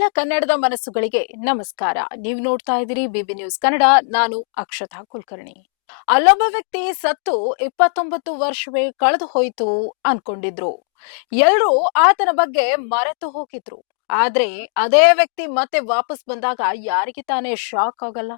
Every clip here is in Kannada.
ಕನ್ನಡದ ಮನಸ್ಸುಗಳಿಗೆ ನಮಸ್ಕಾರ. ನೀವು ನೋಡ್ತಾ ಇದ್ದೀರಿ ಬಿಬಿ ನ್ಯೂಸ್ ಕನ್ನಡ, ನಾನು ಅಕ್ಷತಾ ಕುಲಕರ್ಣಿ. ಅಲ್ಲೊಬ್ಬ ವ್ಯಕ್ತಿ ಸತ್ತು ಇಪ್ಪತ್ತೊಂಬತ್ತು ವರ್ಷವೇ ಕಳೆದು ಹೋಯ್ತು ಅನ್ಕೊಂಡಿದ್ರು. ಎಲ್ರೂ ಆತನ ಬಗ್ಗೆ ಮರೆತು ಹೋಗಿದ್ರು. ಆದ್ರೆ ಅದೇ ವ್ಯಕ್ತಿ ಮತ್ತೆ ವಾಪಸ್ ಬಂದಾಗ ಯಾರಿಗೆ ತಾನೇ ಶಾಕ್ ಆಗಲ್ಲ?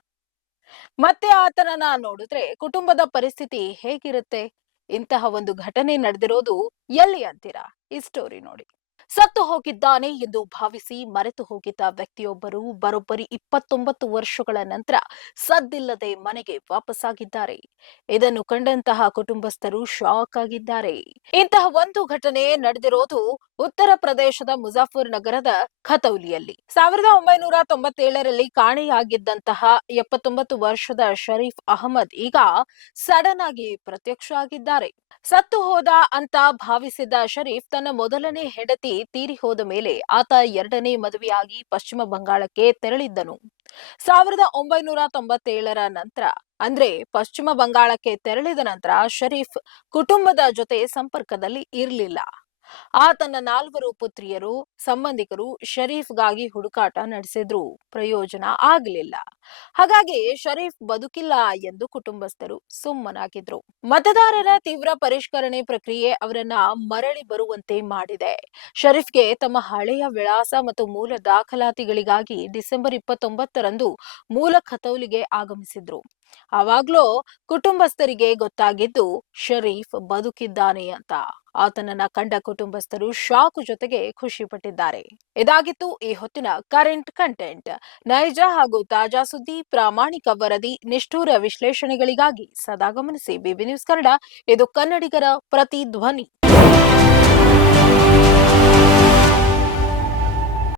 ಮತ್ತೆ ಆತನನ್ನ ನೋಡಿದ್ರೆ ಕುಟುಂಬದ ಪರಿಸ್ಥಿತಿ ಹೇಗಿರುತ್ತೆ? ಇಂತಹ ಒಂದು ಘಟನೆ ನಡೆದಿರೋದು ಎಲ್ಲಿ ಅಂತೀರಾ? ಈ ಸ್ಟೋರಿ ನೋಡಿ. ಸತ್ತು ಹೋಗಿದ್ದಾನೆ ಎಂದು ಭಾವಿಸಿ ಮರೆತು ಹೋಗಿದ್ದ ವ್ಯಕ್ತಿಯೊಬ್ಬರು ಬರೋಬ್ಬರಿ ಇಪ್ಪತ್ತೊಂಬತ್ತು ವರ್ಷಗಳ ನಂತರ ಸದ್ದಿಲ್ಲದೆ ಮನೆಗೆ ವಾಪಸ್ಸಾಗಿದ್ದಾರೆ. ಇದನ್ನು ಕಂಡಂತಹ ಕುಟುಂಬಸ್ಥರು ಶಾಕ್ ಆಗಿದ್ದಾರೆ. ಇಂತಹ ಒಂದು ಘಟನೆ ನಡೆದಿರೋದು ಉತ್ತರ ಪ್ರದೇಶದ ಮುಜಾಫರ್ ನಗರದ ಖತೌಲಿಯಲ್ಲಿ ಸಾವಿರದ ಒಂಬೈನೂರ ತೊಂಬತ್ತೇಳರಲ್ಲಿ ಕಾಣೆಯಾಗಿದ್ದಂತಹ ಎಪ್ಪತ್ತೊಂಬತ್ತು ವರ್ಷದ ಶರೀಫ್ ಅಹಮದ್ ಈಗ ಸಡನ್ ಆಗಿ ಪ್ರತ್ಯಕ್ಷ ಆಗಿದ್ದಾರೆ. ಸತ್ತು ಹೋದ ಅಂತ ಭಾವಿಸಿದ್ದ ಶರೀಫ್ ತನ್ನ ಮೊದಲನೇ ಹೆಂಡತಿ ತೀರಿ ಹೋದ ಮೇಲೆ ಆತ ಎರಡನೇ ಮದುವೆಯಾಗಿ ಪಶ್ಚಿಮ ಬಂಗಾಳಕ್ಕೆ ತೆರಳಿದ್ದನು. ಸಾವಿರದ ಒಂಬೈನೂರ ತೊಂಬತ್ತೇಳರ ನಂತರ, ಅಂದ್ರೆ ಪಶ್ಚಿಮ ಬಂಗಾಳಕ್ಕೆ ತೆರಳಿದ ನಂತರ ಶರೀಫ್ ಕುಟುಂಬದ ಜೊತೆ ಸಂಪರ್ಕದಲ್ಲಿ ಇರಲಿಲ್ಲ. ಆತನ ನಾಲ್ವರು ಪುತ್ರಿಯರು, ಸಂಬಂಧಿಕರು ಶರೀಫ್ಗಾಗಿ ಹುಡುಕಾಟ ನಡೆಸಿದ್ರು ಪ್ರಯೋಜನ ಆಗಲಿಲ್ಲ. ಹಾಗಾಗಿ ಶರೀಫ್ ಬದುಕಿಲ್ಲ ಎಂದು ಕುಟುಂಬಸ್ಥರು ಸುಮ್ಮನಾಗಿದ್ರು ಮತದಾರರ ತೀವ್ರ ಪರಿಷ್ಕರಣೆ ಪ್ರಕ್ರಿಯೆ ಅವರನ್ನ ಮರಳಿ ಬರುವಂತೆ ಮಾಡಿದೆ. ಶರೀಫ್ಗೆ ತಮ್ಮ ಹಳೆಯ ವಿಳಾಸ ಮತ್ತು ಮೂಲ ದಾಖಲಾತಿಗಳಿಗಾಗಿ ಡಿಸೆಂಬರ್ ಇಪ್ಪತ್ತೊಂಬತ್ತರಂದು ಮೂಲ ಖತೌಲಿಗೆ ಆಗಮಿಸಿದ್ರು. ಆವಾಗ್ಲೂ ಕುಟುಂಬಸ್ಥರಿಗೆ ಗೊತ್ತಾಗಿದ್ದು ಶರೀಫ್ ಬದುಕಿದ್ದಾನೆ ಅಂತ. ಆತನನ್ನ ಕಂಡ ಕುಟುಂಬಸ್ಥರು ಶಾಕ್ ಜೊತೆಗೆ ಖುಷಿ ಪಟ್ಟಿದ್ದಾರೆ. ಇದಾಗಿತ್ತು ಈ ಹೊತ್ತಿನ ಕರೆಂಟ್ ಕಂಟೆಂಟ್. ನೈಜ ಹಾಗೂ ತಾಜಾ ಸುದ್ದಿ ಪ್ರಾಮಾಣಿಕ ವರದಿ ನಿಷ್ಠೂರ ವಿಶ್ಲೇಷಣೆಗಳಿಗಾಗಿ ಸದಾ ಗಮನಿಸಿ. ಬಿಬಿ ನ್ಯೂಸ್ ಕನ್ನಡ ಇದು ಕನ್ನಡಿಗರ ಪ್ರತಿಧ್ವನಿ.